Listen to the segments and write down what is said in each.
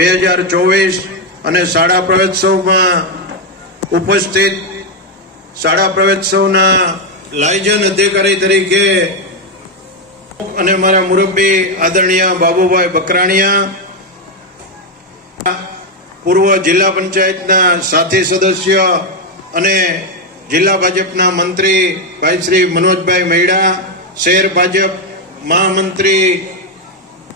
2024 અને શાળા પ્રવેશોત્સવમાં ઉપસ્થિત શાળા પ્રવેશોત્સવના લાયજન અધિકારી તરીકે અને મારા મુરબ્બી આદરણીય બાબુભાઈ બકરાણીયા, પૂર્વ જિલ્લા પંચાયતના સાથી સદસ્ય અને જિલ્લા ભાજપના મંત્રી ભાઈ શ્રી મનોજભાઈ મૈડા, શહેર ભાજપ મહામંત્રી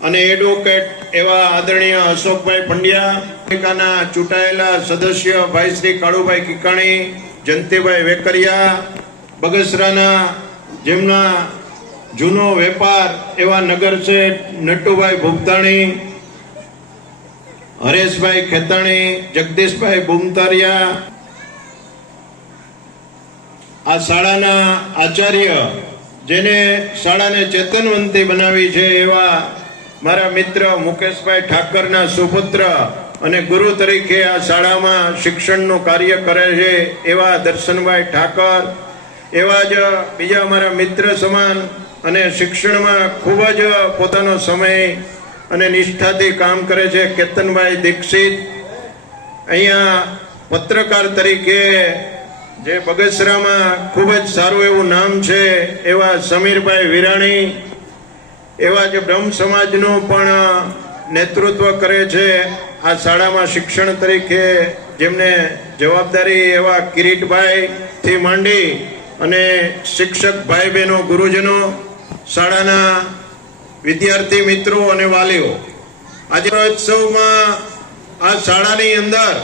અને એડવોકેટ એવા આદરણીય અશોકભાઈ પંડ્યા, ચૂંટાયેલા સદસ્ય ભાઈ શ્રી કાળુભાઈ કિકાણી, જયંતિભાઈ વેકરિયા, બગસરાના જેમના જૂનો વેપાર એવા નગર શેઠ નટુભાઈ ભૂપતાણી, હરેશભાઈ ખેતાણી, જગદીશભાઈ બુમતારિયા, આ શાળાના આચાર્ય જેને શાળાને ચેતનવંતી બનાવી છે એવા મારા મિત્ર મુકેશભાઈ ઠાકરના સુપુત્ર અને ગુરુ તરીકે આ શાળામાં શિક્ષણનું કાર્ય કરે છે એવા દર્શનભાઈ ઠાકર, એવા જ બીજા મારા મિત્ર સમાન અને શિક્ષણમાં ખૂબ જ પોતાનો સમય અને નિષ્ઠાથી કામ કરે છે કેતનભાઈ દીક્ષિત, અહીંયા પત્રકાર તરીકે જે બગસરામાં ખૂબ જ સારું એવું નામ છે એવા સમીરભાઈ વિરાણી, એવા જ બ્રહ્મ સમાજનું પણ નેતૃત્વ કરે છે આ શાળામાં શિક્ષણ તરીકે, જેમને જવાબદારી એવા કિરીટભાઈ થી માંડી અને શિક્ષક ભાઈ બહેનો, ગુરુજનો, શાળાના વિદ્યાર્થી મિત્રો અને વાલીઓ, આજે ઉત્સવમાં આ શાળાની અંદર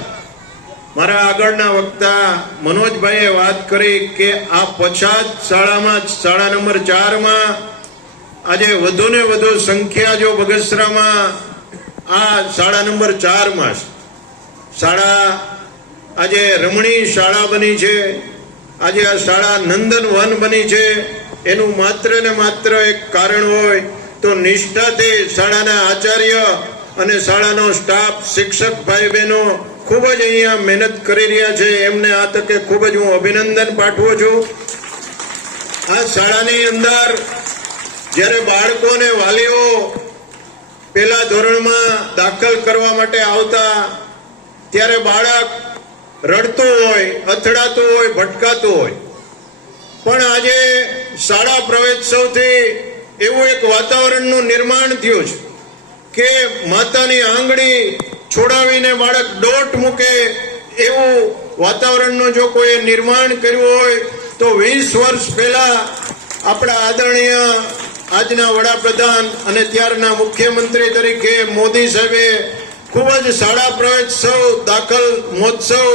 મારા આગળના વક્તા મનોજભાઈએ વાત કરી કે આ પછાત શાળામાં શાળા નંબર 4 માં આજે વધુ ને વધુ સંખ્યા જો બગસરામાં આ શાળા નંબર 4 માં શાળા આજે રમણીય શાળા બની છે, આજે આ શાળા નંદનવન બની છે, એનું માત્ર ને માત્ર એક કારણ હોય તો નિષ્ઠાથી શાળાના આચાર્ય અને શાળાનો સ્ટાફ, શિક્ષક ભાઈ બહેનો ખૂબ જ અહીંયા મહેનત કરી રહ્યા છે. એમને આ તકે ખૂબ જ હું અભિનંદન પાઠવું છું. આ શાળાની અંદર જ્યારે બાળકોને વાલીઓ પહેલા ધોરણમાં દાખલ કરવા માટે આવતા ત્યારે બાળક રડતું હોય, અથડાતું હોય, ભટકાતું હોય, પણ આજે શાળા પ્રવેશોત્સવથી એવું એક વાતાવરણનું નિર્માણ થયું છે કે માતાની આંગળી છોડાવીને બાળક દોટ મૂકે એવું વાતાવરણનું જો કોઈ નિર્માણ કર્યું હોય તો 20 વર્ષ પહેલા આપણા આદરણીય આજના વડાપ્રધાન અને ત્યારના મુખ્યમંત્રી તરીકે મોદી સાહેબે ખૂબ જ શાળા પ્રવેશોત્સવ દાખલ મહોત્સવ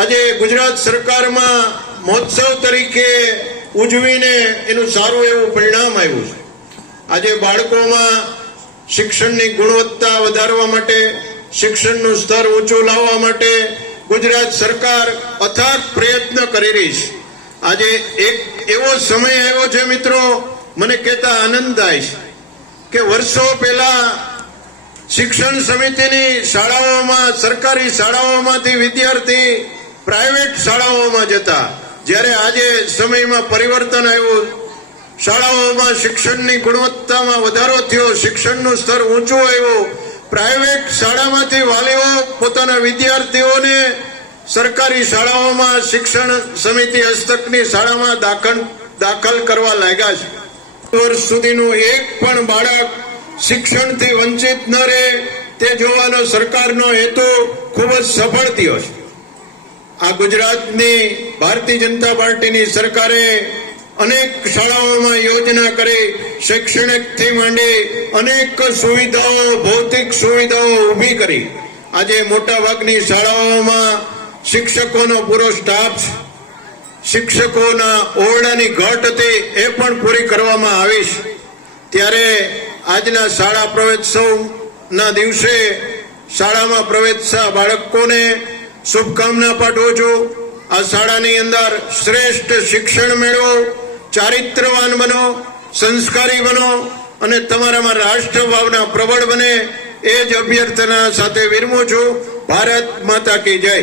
આજે ગુજરાત સરકારમાં મહોત્સવ તરીકે ઉજવીને એનું સારું એવું પરિણામ આવ્યું છે. આજે બાળકોમાં શિક્ષણની ગુણવત્તા વધારવા માટે, શિક્ષણનું સ્તર ઊંચું લાવવા માટે ગુજરાત સરકાર અથાગ પ્રયત્ન કરી રહી છે. આજે એક એવો સમય આવ્યો છે મિત્રો, મને કહેતા આનંદ થાય છે કે વર્ષો પહેલા શિક્ષણ સમિતિની શાળાઓમાં, સરકારી શાળાઓમાંથી વિદ્યાર્થી પ્રાઇવેટ શાળાઓમાં જતા, જ્યારે આજે સમયમાં પરિવર્તન આવ્યું, શાળાઓમાં શિક્ષણની ગુણવત્તામાં વધારો થયો, શિક્ષણનું સ્તર ઊંચું આવ્યું, પ્રાઇવેટ શાળામાંથી વાલીઓ પોતાના વિદ્યાર્થીઓને સરકારી શાળાઓમાં શિક્ષણ સમિતિ હસ્તકની શાળામાં દાખલ કરવા લાગ્યા છે. વર્ષ સુધીનું એક પણ બાળક શિક્ષણથી વંચિત ન રહે તે જોવાનો સરકારનો હેતુ ખૂબ જ સફળ થયો છે. આ ગુજરાતની ભારતીય જનતા પાર્ટીની સરકારે અનેક શાળાઓમાં યોજના કરી, શૈક્ષણિકથી માંડી અનેક સુવિધાઓ, ભૌતિક સુવિધાઓ ઊભી કરી. આજે મોટાભાગની શાળાઓમાં શિક્ષકોનો પૂરો સ્ટાફ, શિક્ષકોના ઓરડાની ઘટ હતી એ પણ પૂરી કરવામાં આવી છે. ત્યારે આજના શાળા પ્રવેશોત્સવના દિવસે શાળામાં પ્રવેશતા બાળકોને શુભકામના પાઠવું છું. આ શાળાની અંદર શ્રેષ્ઠ શિક્ષણ મેળવો, ચારિત્રવાન બનો, સંસ્કારી બનો અને તમારામાં રાષ્ટ્ર ભાવના પ્રબળ બને એ જ અભ્યર્થના સાથે વિરમું છું. ભારત માતા કી જય.